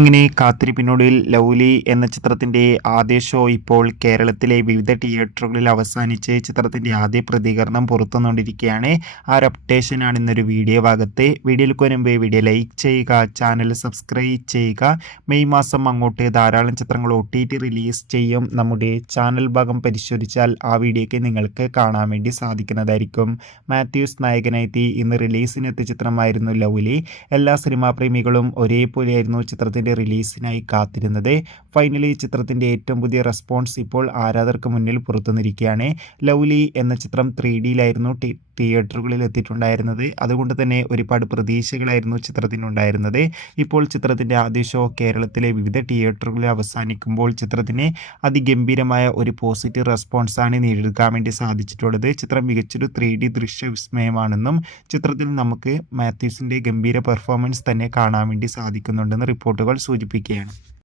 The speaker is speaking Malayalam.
അങ്ങനെ കാത്തിരിപ്പിനൊടുവിൽ ലൗലി എന്ന ചിത്രത്തിൻ്റെ ആദ്യ ഷോ ഇപ്പോൾ കേരളത്തിലെ വിവിധ തിയേറ്ററുകളിൽ അവസാനിച്ച് ചിത്രത്തിൻ്റെ ആദ്യ പ്രതികരണം പുറത്തുവന്നുകൊണ്ടിരിക്കുകയാണ്. ആ ഒരു അപ്ഡേഷനാണ് ഇന്നൊരു വീഡിയോ ഭാഗത്ത്. വീഡിയോയിലേക്ക് വരുമ്പോൾ വീഡിയോ ലൈക്ക് ചെയ്യുക, ചാനൽ സബ്സ്ക്രൈബ് ചെയ്യുക. മെയ് മാസം അങ്ങോട്ട് ധാരാളം ചിത്രങ്ങൾ OTT റിലീസ് ചെയ്യും. നമ്മുടെ ചാനൽ ഭാഗം പരിശോധിച്ചാൽ ആ വീഡിയോയ്ക്ക് നിങ്ങൾക്ക് കാണാൻ വേണ്ടി സാധിക്കുന്നതായിരിക്കും. മാത്യൂസ് നായകനായി ഇന്ന് റിലീസിനെത്തിയ ചിത്രമായിരുന്നു ലൗലി. എല്ലാ സിനിമാ പ്രേമികളും ഒരേപോലെയായിരുന്നു ചിത്രത്തിൽ റിലീസിനായി കാത്തിരുന്നത്. ഫൈനലി ചിത്രത്തിന്റെ ഏറ്റവും പുതിയ റെസ്പോൺസ് ഇപ്പോൾ ആരാധകർക്ക് മുന്നിൽ പുറത്തുവന്നിരിക്കുകയാണ്. ലൗലി എന്ന ചിത്രം 3Dയിലായിരുന്നു തിയേറ്ററുകളിൽ എത്തിയിട്ടുണ്ടായിരുന്നത്. അതുകൊണ്ട് തന്നെ ഒരുപാട് പ്രതീക്ഷകളായിരുന്നു ചിത്രത്തിനുണ്ടായിരുന്നത്. ഇപ്പോൾ ചിത്രത്തിന്റെ ആദ്യ ഷോ കേരളത്തിലെ വിവിധ തിയേറ്ററുകളിൽ അവസാനിക്കുമ്പോൾ ചിത്രത്തിന് അതിഗംഭീരമായ ഒരു പോസിറ്റീവ് റെസ്പോൺസാണ് നേടിയെടുക്കാൻ വേണ്ടി സാധിച്ചിട്ടുള്ളത്. ചിത്രം മികച്ചൊരു 3D ദൃശ്യ വിസ്മയമാണെന്നും ചിത്രത്തിൽ നമുക്ക് മാത്യൂസിന്റെ ഗംഭീര പെർഫോമൻസ് തന്നെ കാണാൻ വേണ്ടി സാധിക്കുന്നുണ്ടെന്ന് റിപ്പോർട്ടുകൾ സൂചിപ്പിക്കുകയാണ്.